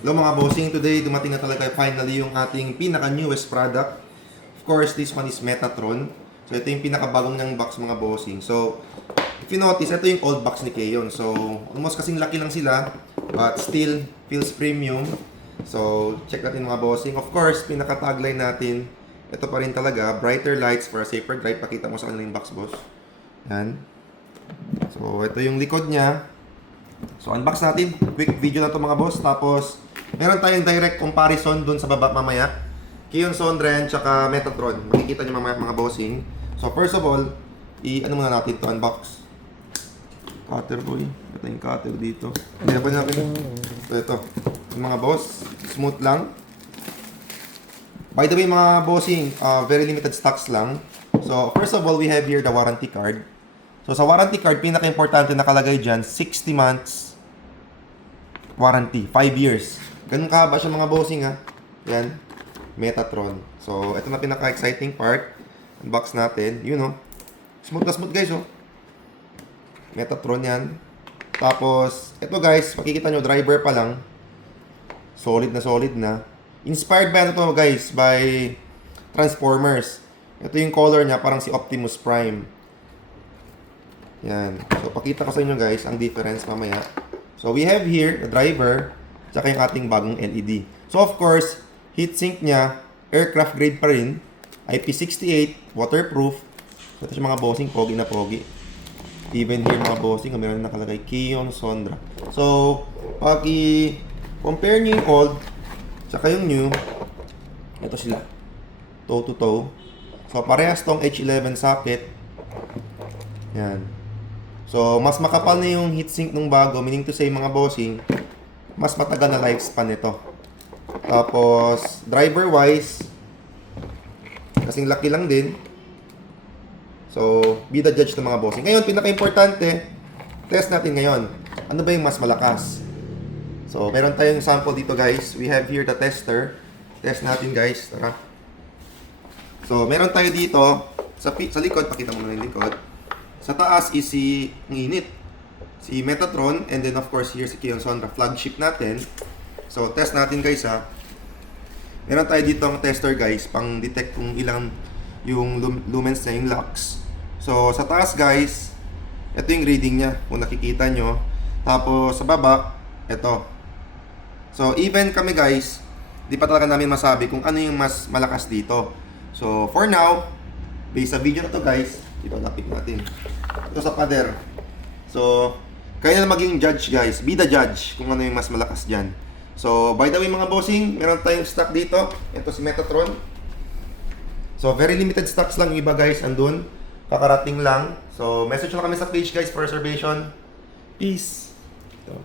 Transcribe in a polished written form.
Hello mga bossing, today dumating na talaga finally yung ating pinaka-newest product. Of course, this one is Metatron. So ito yung pinaka-bagong ng box mga bossing. So, if you notice, ito yung old box ni Keyon. So, almost kasing laki lang sila, but still feels premium. So, check natin mga bossing. Of course, pinaka-tagline natin, ito pa rin talaga, brighter lights for a safer drive. Pakita mo sa kanila yung box, boss. Yan. So, ito yung likod niya. So, unbox natin. Quick video na to mga boss. Tapos, meron tayong direct comparison dun sa baba mamaya. Keyon Sondren, tsaka Metatron. Makikita nyo mamaya mga bossing. So, first of all, ano muna natin to unbox. Cutter boy. Ito yung cutter dito. Hindi pa natin. So, ito. Yung mga boss. Smooth lang. By the way mga bossing, very limited stocks lang. So, first of all, we have here the warranty card. So, sa warranty card, pinaka-importante nakalagay dyan, 60 months warranty, 5 years. Ganun kahaba siya mga bossing ha. Yan, Metatron. So, ito na pinaka-exciting part. Unbox natin. You know, smooth na smooth guys oh. Metatron yan. Tapos, ito guys, makikita nyo, driver pa lang. Solid na solid na. Inspired ba ito guys by Transformers. Ito yung color niya, parang si Optimus Prime. Yan. So, pakita ko sa inyo guys ang difference mamaya. So, we have here the driver, tsaka yung ating bagong LED. So, of course, heatsink niya, aircraft grade pa rin, IP68, waterproof. So, ito siya mga bossing, pogi na pogi. Even here mga bossing, meron na nakalagay Keyon Sondra. So, pag i-compare nyo yung old, tsaka yung new, ito sila. Toe to toe. So, parehas tong H11 socket. Yan. So, mas makapal na yung heatsink nung bago, meaning to say mga bossing, mas matagal na lifespan nito. Tapos, driver-wise, kasing laki lang din. So, be the judge ng mga bossing. Ngayon, pinaka-importante, test natin ngayon. Ano ba yung mas malakas? So, meron tayong sample dito guys. We have here the tester. Test natin guys. Tara. So, meron tayo dito, sa likod, pakita mo na yung likod. Sa taas is si init, si Metatron, and then of course here si Keyon Sondra, flagship natin. So test natin guys ha. Meron tayo dito ang tester guys, pang detect kung ilang yung lumens niya, yung lux. So sa taas guys, ito yung reading niya kung nakikita nyo. Tapos sa baba, ito. So even kami guys, di pa talaga namin masabi kung ano yung mas malakas dito. So for now, based sa video na to guys, ito lapit natin. Ito sa pader. So, kaya na maging judge guys. Be the judge kung ano yung mas malakas dyan. So, by the way mga bossing, meron tayong stock dito. Ito si Metatron. So, very limited stocks lang yung iba guys. Andun. Kakarating lang. So, message lang kami sa page guys for reservation. Peace. Ito.